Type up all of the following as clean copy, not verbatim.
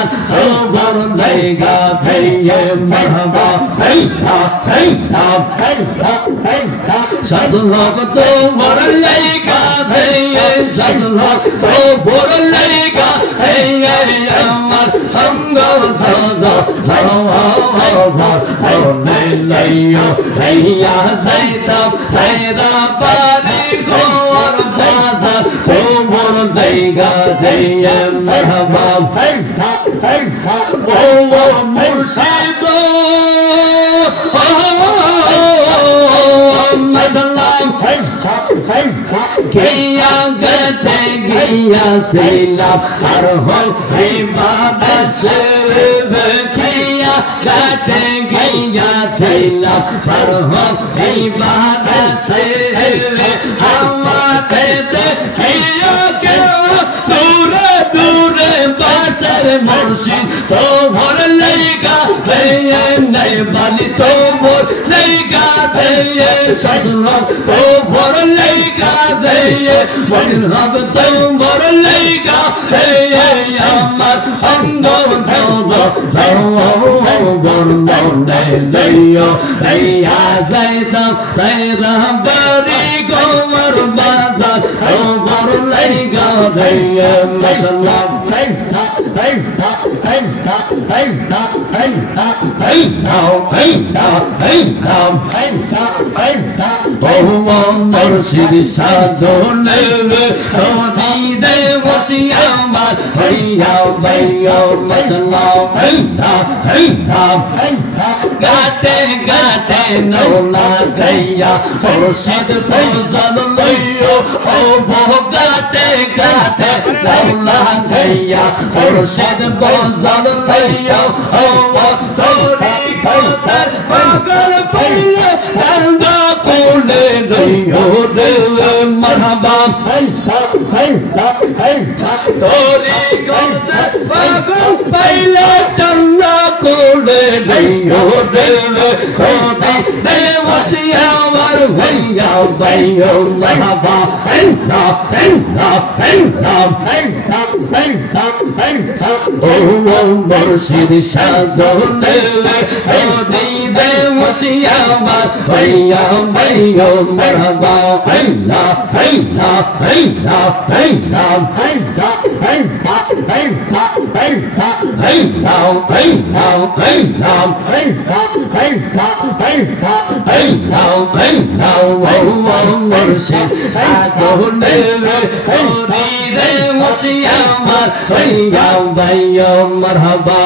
আমার তোমার লাইগা ভাইয়ে মারহাবা শাসলক তোমার লাইগা ভাইয়ে শাসলক তোমার লাইগা ভাইয়ে আমার অঙ্গ সাজা লাইয়া ভাইয়া সাইদা পারি গোর বাজা তোমার লাইগা ভাইয়ে মারহাবা ও মুর্শিদ গিয়া গেছে গিয়া ছিলাম আর হই বাবা শরীফ গিয়া গেছে গিয়া ছিলাম আর হই বাবা শরীফ আমাদের দেখিয়া কে দূরে দূরে বাসের মুর্শিদ তোমার লাইগা ভাইয়ে নাই বালি তোমার লাইগা ভাইয়ে শাসলক তোমার লাইগা ভাইয়ে মনির হক তোমার লাইগা ভাইয়ে আমার অঙ্গ লাইয়া যাইতাম সাইরা বাড়ি গোমর বাজার তোমার লাইগা ভাইয়ে মাশাআল্লাহ মুর্শিদ সাধনে দিদে বসি আমার ভাইয়া ভাইয়া মাশাআল্লাহ গাতে গাতে নৌলা গাইয়া মুর্শিদ ফজল লইও ও বহু গাতে গাতে নৌলা গাইয়া মুর্শিদ ফজল লইও ও তোরি কথা পাগল পইলে আন্দা কোলে লইও রে মারহাবা তোরি কথা পাগল পইলে আন্দা কোলে লইও রে খোদা দেবসি আমার ভাইয়া ভাইয়া মারহাবা ও মুর্শিদ সাধনে দিদে বসি আমার ভাইয়া ভাইয়া মারহাবা মুর্শিদ সাধনে দিদে বসি আমার ভাইয়া ভাইয়া মারহাবা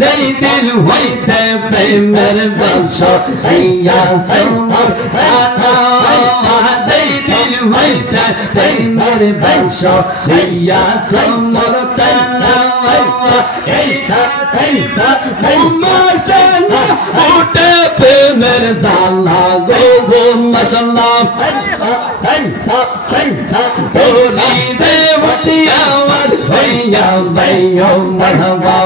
যেই দিন হইতে প্রেমের বংশ হইয়া সমর যেই দিন হইতে প্রেমের বংশ হইয়া সমর উঠে প্রেমের জালা গো মাশাআল্লাহ তোরি দেবসি আমার ভাইয়া ভাইয়া মারহাবা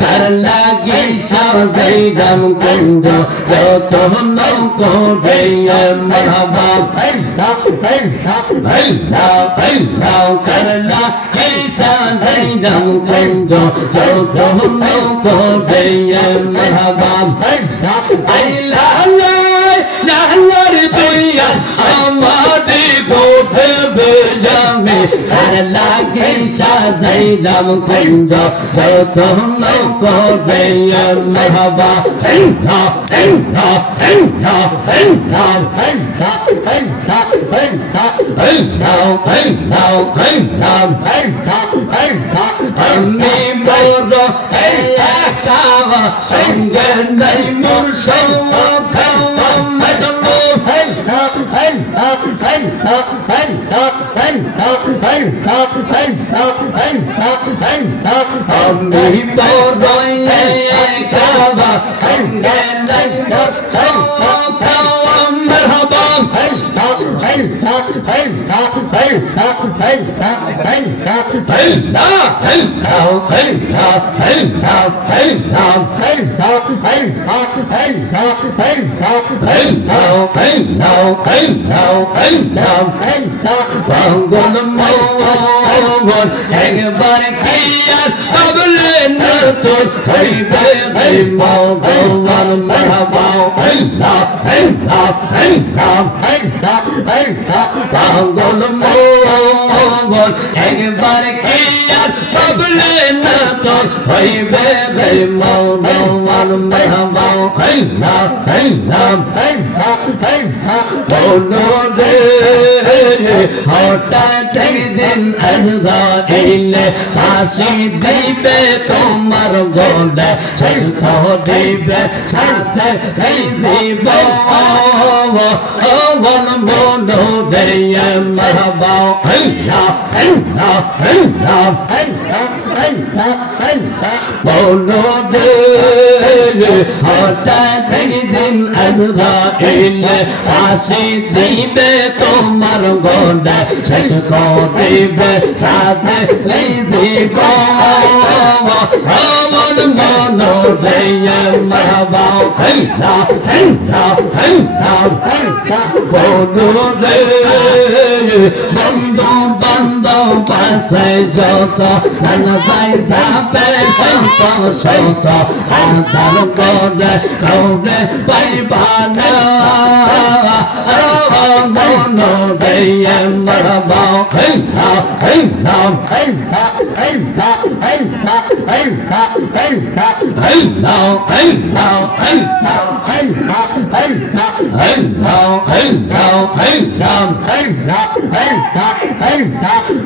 কার লাগি সাজাইলাম কুঞ্জ যত নৌকো দেয়া মারহাবা কার লাগি সাজাইলাম কুঞ্জ যত নৌকো দেয়া মারহাবা আইলা লালার দুইয়া আমাদের গোঠে বেজামে কার লাগি সাজাইলাম কুঞ্জ যত নৌকো দেয়া মারহাবা আমি বড় একাবা সঙ্গে নাই মোর আমি বড় একাবা সঙ্গে নাই মোর একবার কি আর পাগলে না তোর হইবে ভগবান মারহাবা পাগল মোহন একবার কি আর পাগলে না তোর হইবে ভগবান মারহাবা হঠাৎ একদিন আসলে ফাঁসি দিবে তোমার গলে শেষ দিবে সাথে জীবন বলো রে মারহাবা বলো রে হঠাৎ একদিন আসলে ফাঁসি দিবে তোমার গলে শেষ দিবে সাথে জীবন বলো রে মারহাবা বলো রে বন্ধু বান্ধব পাশে যত নানা ভাই যাবে শত শত আধার করে কাউরে পাইবা না বলো রে মারহাবা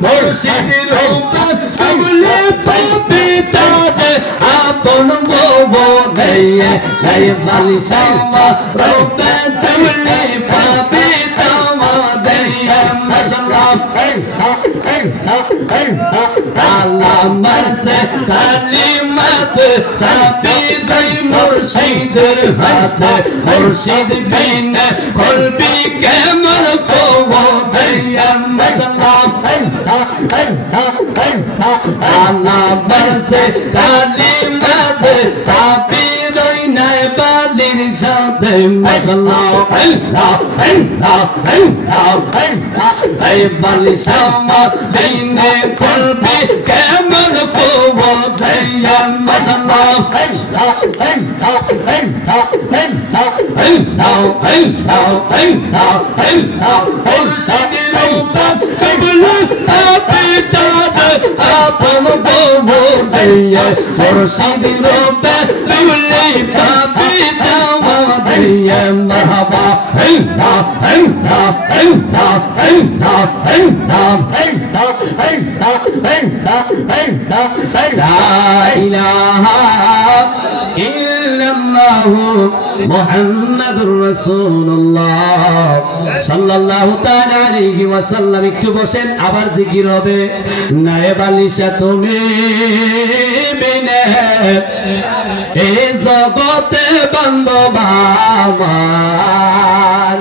মুর্শিদের রূপে তুলে পবিত্র আপন বলে গায়ে বালি শামা রূপে তুলে পবিত্র দেয়া মাশাআল্লাহ আল্লাহ মারসে কালিমাত চাপি দেই মুর্শিদের হাতে মুর্শিদ বিনে কলবি কেমন কবো দেয়া মাশাআল্লাহ আল্লাহ মারসে কালিমাত চাপি দেই নাই বালির সাথে মাশাআল্লাহ এই বালি শামা দিনে কলবি কেমন কবো দেয়া মাশাআল্লাহ আপন বলবো মুর্শিদের রূপে তুলে পবিত্র দেয়া মারহাবা লা ইলাহা ইল্লাল্লাহু মুহাম্মাদুর রাসূলুল্লাহ সাল্লাল্লাহু তাআলা আলাইহি ওয়াসাল্লাম। একটু বসেন, আবার জিকির হবে। নায়েব আলিশা তুমি বিনে এই জগতে বান্ধব আমার